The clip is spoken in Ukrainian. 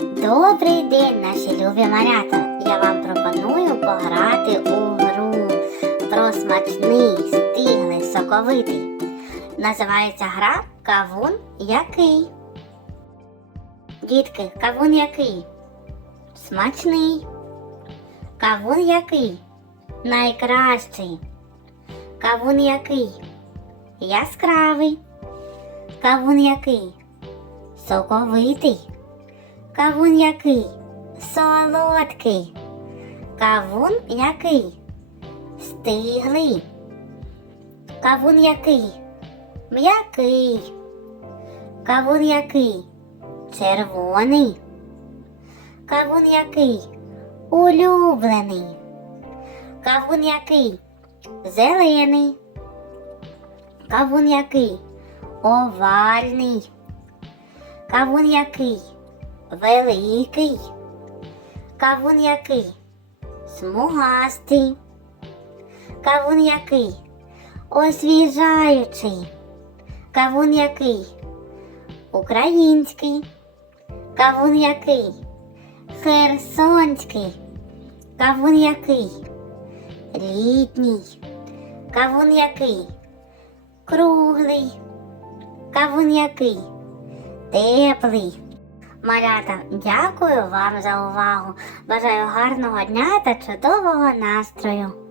Добрий день, наші любі малята! Я вам пропоную пограти у гру про смачний, стиглий, соковитий. Називається гра Кавун який. Дітки, кавун який? Смачний. Кавун який? Найкращий. Кавун який? Яскравий. Кавун який? Соковитий. Кавун який? Солодкий. Кавун який? Стиглий. Кавун який? М'який. Кавун який? Червоний. Кавун який? Улюблений. Кавун який? Зелений. Кавун який? Овальний. Кавун який? Великий. Кавун який? Смугастий. Кавун який? Освіжаючий. Кавун який? Український. Кавун який? Херсонський. Кавун який? Літній. Кавун який? Круглий. Кавун який? Теплий. Малята, дякую вам за увагу. Бажаю гарного дня та чудового настрою.